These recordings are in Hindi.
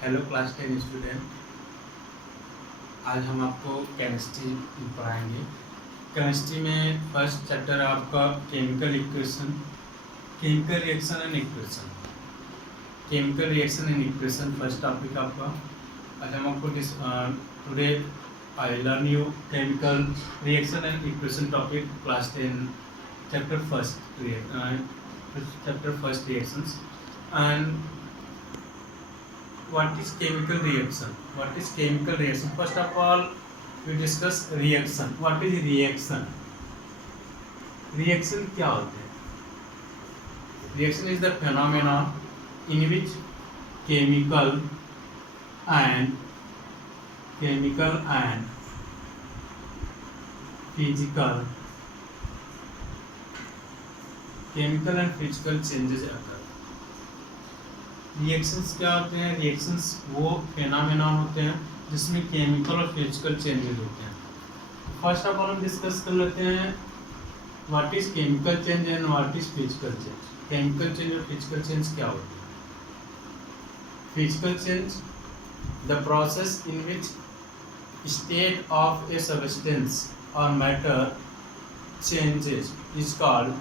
Hello class 10 student. आज हम आपको केमिस्ट्री पढ़ाएंगे। केमिस्ट्री में फर्स्ट चैप्टर है आपका chemical equation, chemical reaction and equation. Chemical reaction and equation first topic आपका। आज हम आपको today I learn you chemical reaction and equation topic class 10 chapter first reactions and what is chemical reaction? What is chemical reaction? First of all, we discuss reaction. What is reaction? Reaction क्या होते हैं? Reaction is the phenomenon in which chemical and physical changes occur. Reactions क्या होते हैं? रिएक्शंस वो फेनोमेनन होते हैं जिसमें केमिकल और फिजिकल चेंजेस होते हैं। फर्स्ट ऑफ ऑल हम डिस्कस कर लेते हैं what is chemical change and what is physical change. Chemical change और फिजिकल चेंज क्या होते हैं? Physical change the process in which state of a substance और matter changes is called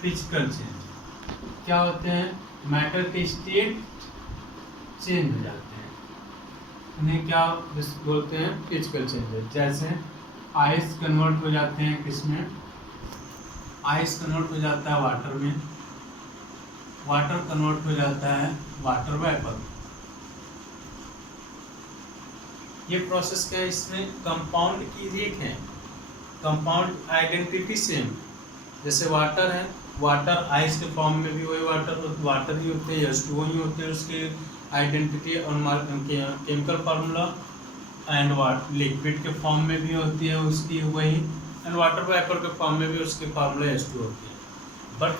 physical change. क्या होते हैं? मैटर के स्टेट चेंज हो जाते हैं, उन्हें क्या बोलते हैं? Physical changes. जैसे आइस कन्वर्ट हो जाते हैं किसमें? आइस कन्वर्ट हो जाता है वाटर में, वाटर कन्वर्ट हो जाता है वाटर वेपर। ये प्रोसेस क्या है? इसमें कंपाउंड की रेख है, कंपाउंड आइडेंटिटी सेम। जैसे वाटर है, वाटर आइस के फॉर्म में भी वही वाटर ही होते हैं, H2O ही होते हैं उसके आइडेंटिटी और केमिकल फार्मूला। एंड लिक्विड के फॉर्म में भी होती है उसकी वही, एंड वाटर वेपर के फॉर्म में भी उसके फार्मूला H2O होती है। बट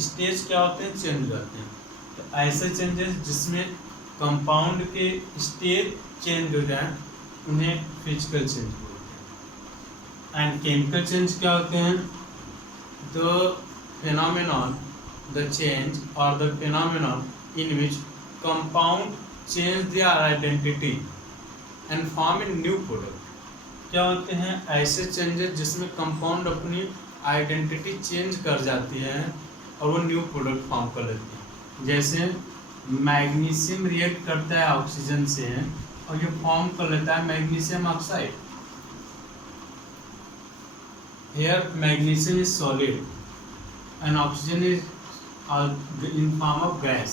स्टेज क्या होते हैं? चेंज हो जाते हैं। तो ऐसे चेंजेस जिसमें कंपाउंड के स्टेज चेंज हो जाए उन्हें फिजिकल चेंज बोलते हैं। एंड केमिकल चेंज क्या होते हैं? The phenomenon, the change or the phenomenon in which compound change their identity and form a new product. क्या होते हैं? ऐसे चेंजेस जिसमें कंपाउंड अपनी आइडेंटिटी चेंज कर जाती है और वो न्यू प्रोडक्ट फॉर्म कर लेती है। जैसे मैग्नीशियम रिएक्ट करता है ऑक्सीजन से और ये फॉर्म कर लेता है magnesium oxide. Here magnesium is solid and oxygen is in form of gas,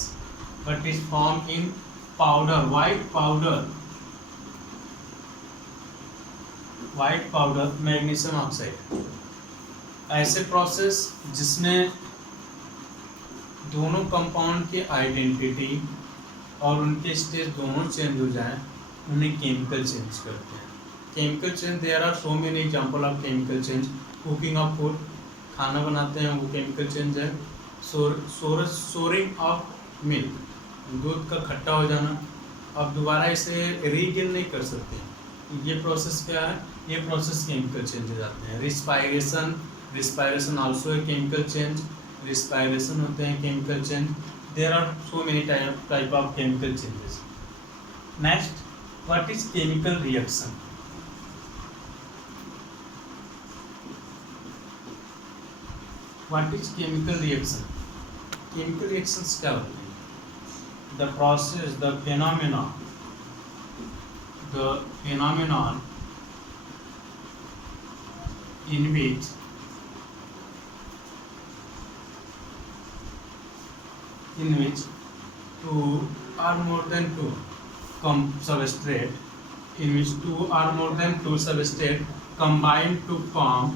but is formed in powder, white powder magnesium oxide। ऐसे प्रोसेस जिसमें दोनों कंपाउंड की आइडेंटिटी और उनके स्टेज दोनों चेंज हो जाए उन्हें केमिकल चेंज करते हैं। Chemical change, there are so many example of chemical change. Cooking of food, खाना बनाते हैं वो केमिकल चेंज है। सोरिंग ऑफ मिल्क, दूध का खट्टा हो जाना, अब दोबारा इसे रीगेन नहीं कर सकते, ये प्रोसेस क्या है? ये प्रोसेस केमिकल चेंज हो जाते हैं। Respiration also a chemical change, respiration होते हैं chemical change. There are so many type of chemical changes. Next, what is chemical reaction? What is chemical reaction? Chemical reactions क्या होते हैं? The process, the phenomenon in which two or more than two substrate, in which two or more than two substrate combine to form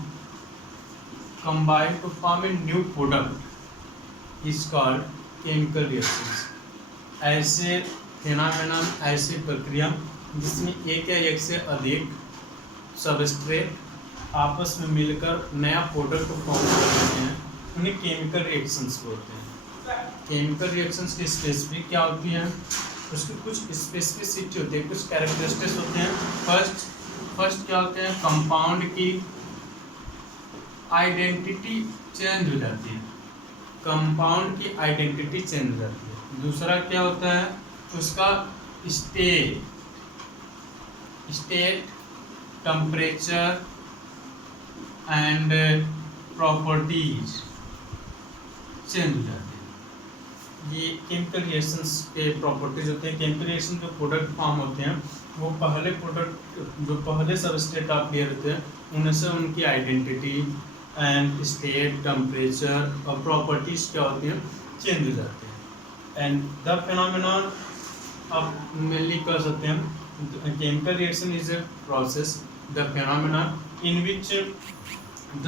a new product is called chemical reactions। ऐसे फेनोमेनन, ऐसी प्रक्रिया जिसमें एक या एक से अधिक सबस्ट्रेट आपस में मिलकर नया प्रोडक्ट फॉर्म करते हैं उन्हें केमिकल रिएक्शंस बोलते हैं। केमिकल रिएक्शंस की स्पेसिफिक क्या होती है? उसकी कुछ स्पेसिफिसिटी होती है, कुछ कैरेक्टरिस्टिक्स होते हैं। फर्स्ट क्या होते हैं? कंपाउंड की आइडेंटिटी चेंज हो जाती है, कंपाउंड की आइडेंटिटी चेंज हो जाती है। दूसरा क्या होता है? उसका state temperature and properties change हो जाते हैं। ये केमिकल रिएक्शंस के प्रॉपर्टीज होते हैं। केमिकल रिएक्शन जो प्रोडक्ट फॉर्म होते हैं वो पहले प्रोडक्ट जो पहले सबस्ट्रेट आप ले रहे थे उनमें से उनकी आइडेंटिटी एंड स्टेट टेम्परेचर और प्रॉपर्टीज क्या होती हैं चेंज हो जाते हैं। एंड द फिनोमेनन आप मेनली कर सकते हैं chemical reaction is a process the phenomenon in which the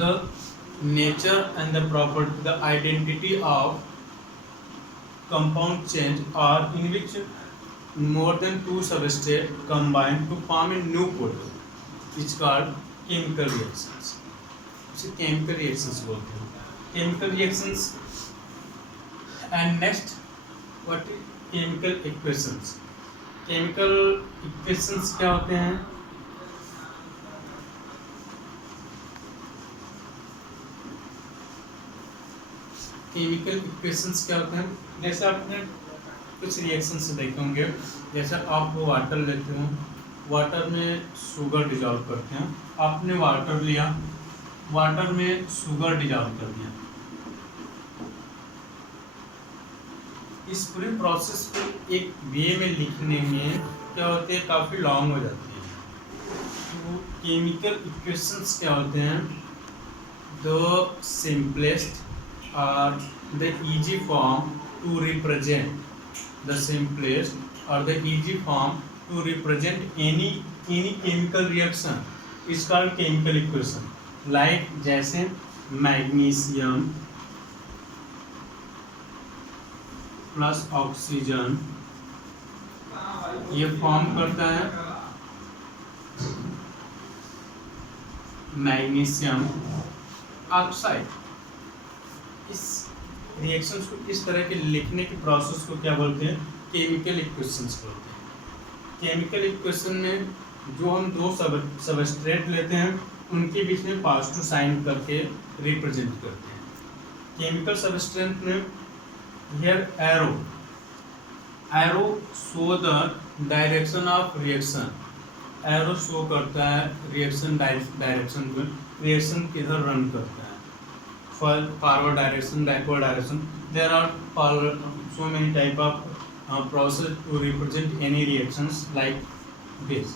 nature and the property the identity of compound change or in which more than two substrates combine to form a new product is called chemical reactions. इसे chemical reactions बोलते हैं। chemical reactions and next what is chemical equations? chemical equations क्या होते हैं? केमिकल इक्वेशंस क्या होते हैं? जैसे आपने कुछ रिएक्शंस देखे होंगे, जैसे आप वाटर लेते हो, वाटर में शुगर डिजॉल्व करते हैं। आपने वाटर लिया, वाटर में शुगर डिजॉल्व कर दिया। इस पूरे प्रोसेस को एक वे में लिखने में क्या होते हैं काफ़ी लॉन्ग हो जाती है। तो केमिकल इक्वेशंस क्या होते हैं? The simplest or the easy form to represent the simplest or the easy form to represent any chemical reaction is called chemical equation. Like जैसे मैग्नीशियम प्लस ऑक्सीजन ये फॉर्म करता है मैग्नीशियम ऑक्साइड। इस रिएक्शंस को इस तरह के लिखने के प्रोसेस को क्या बोलते हैं? केमिकल इक्वेशंस बोलते हैं। केमिकल इक्वेशन में जो हम दो सबस्ट्रेट लेते हैं उनके बीच में पॉजिटिव साइन करके रिप्रेजेंट करते हैं। केमिकल सबस्ट्रेट में here arrow show the direction of reaction. Arrow show करता है रिएक्शन डायरेक्शन को, रिएक्शन किधर रन करता है। Forward direction, backward direction. There are so many type of process to represent any reactions like this.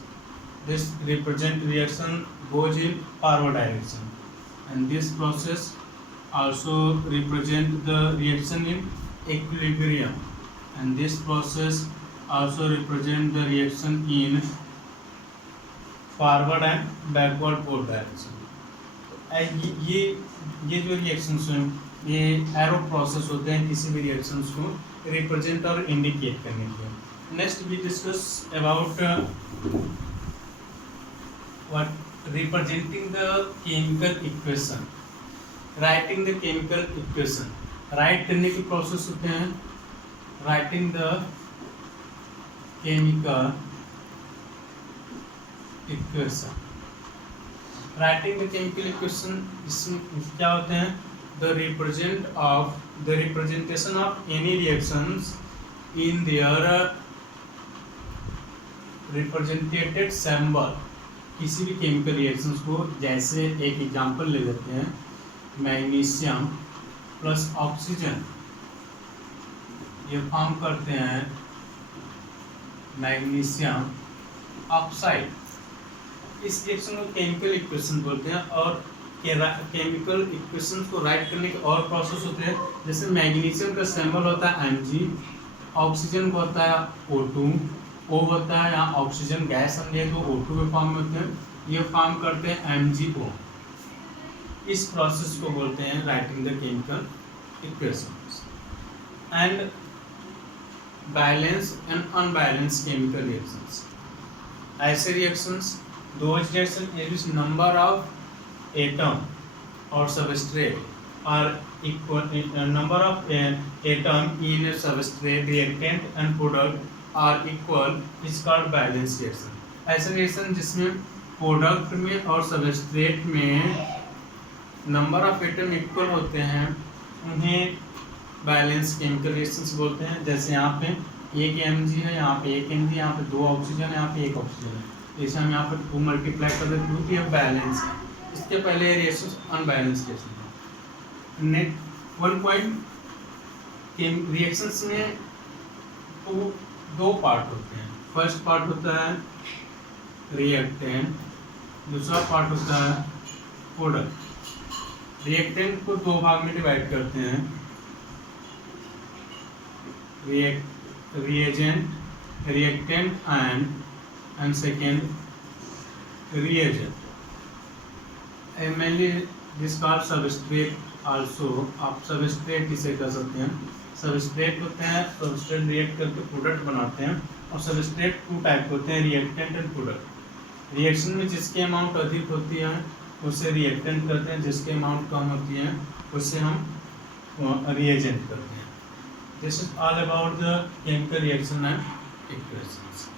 This represent reaction goes in forward direction, and this process also represent the reaction in equilibrium, and this process also represent the reaction in forward and backward both direction. ये जो रिएक्शंस हैं ये एरो प्रोसेस होते हैं किसी भी रिएक्शंस को रिप्रेजेंट और इंडिकेट करने के लिए। Next we discuss about what representing the chemical equation. Writing the chemical equation, write करने की प्रोसेस होते हैं writing the chemical equation. Writing the chemical equation इसमें क्या होते हैं? The representation of any reactions in their represented symbol. किसी भी केमिकल रिएक्शंस को, जैसे एक एग्जांपल ले लेते हैं मैग्नीशियम प्लस ऑक्सीजन, ये फॉर्म करते हैं मैग्नीशियम ऑक्साइड। इस रिएक्शन को केमिकल इक्वेशन बोलते हैं। और केमिकल इक्वेशन को राइट करने के और प्रोसेस होते हैं। जैसे मैग्नीशियम का सिंबल होता है Mg, ऑक्सीजन का होता है O2, O होता है यहाँ ऑक्सीजन गैस हम तो O2 के फॉर्म में होते हैं, ये फॉर्म करते हैं MgO। इस प्रोसेस को बोलते हैं writing the chemical equations. And balance and unbalance chemical reactions, ऐसे reactions those reactions in which number of atom or substrate are equal, number of atom in a substrate reactant and product are equal is called balanced reaction. ऐसे रिएक्शन जिसमें प्रोडक्ट में और सबस्ट्रेट में नंबर ऑफ एटम इक्वल होते हैं उन्हें बैलेंस केमिकल रिएक्शंस बोलते हैं। जैसे यहाँ पे एक mg है, यहाँ पे 1 mg, यहाँ पे 2 ऑक्सीजन है, यहाँ पे 1 ऑक्सीजन है, जैसे हम यहाँ पर 2 मल्टीप्लाई कर दें क्योंकि अब बैलेंस है। इसके पहले रिएक्शन अनबैलेंस केस में नेट 1 पॉइंट रिएक्शंस में तो 2 पार्ट होते हैं। फर्स्ट पार्ट होता है रिएक्टेंट, दूसरा पार्ट होता है प्रोडक्ट। रिएक्टेंट को 2 भाग में डिवाइड करते हैं, reactant and second reagent. Mainly this called substrate also, आप सबस्ट्रेट इसे कह सकते हैं। सबस्ट्रेट होते हैं, सबस्ट्रेट रिएक्ट करके प्रोडक्ट बनाते हैं, और सबस्ट्रेट 2 टाइप होते हैं, रिएक्टेंट एंड प्रोडक्ट। रिएक्शन में जिसकी अमाउंट अधिक होती है उससे रिएक्टेंट करते हैं, जिसकी अमाउंट कम होती है उससे हम रिएजेंट करते हैं। This is all about the chemical reaction and equations.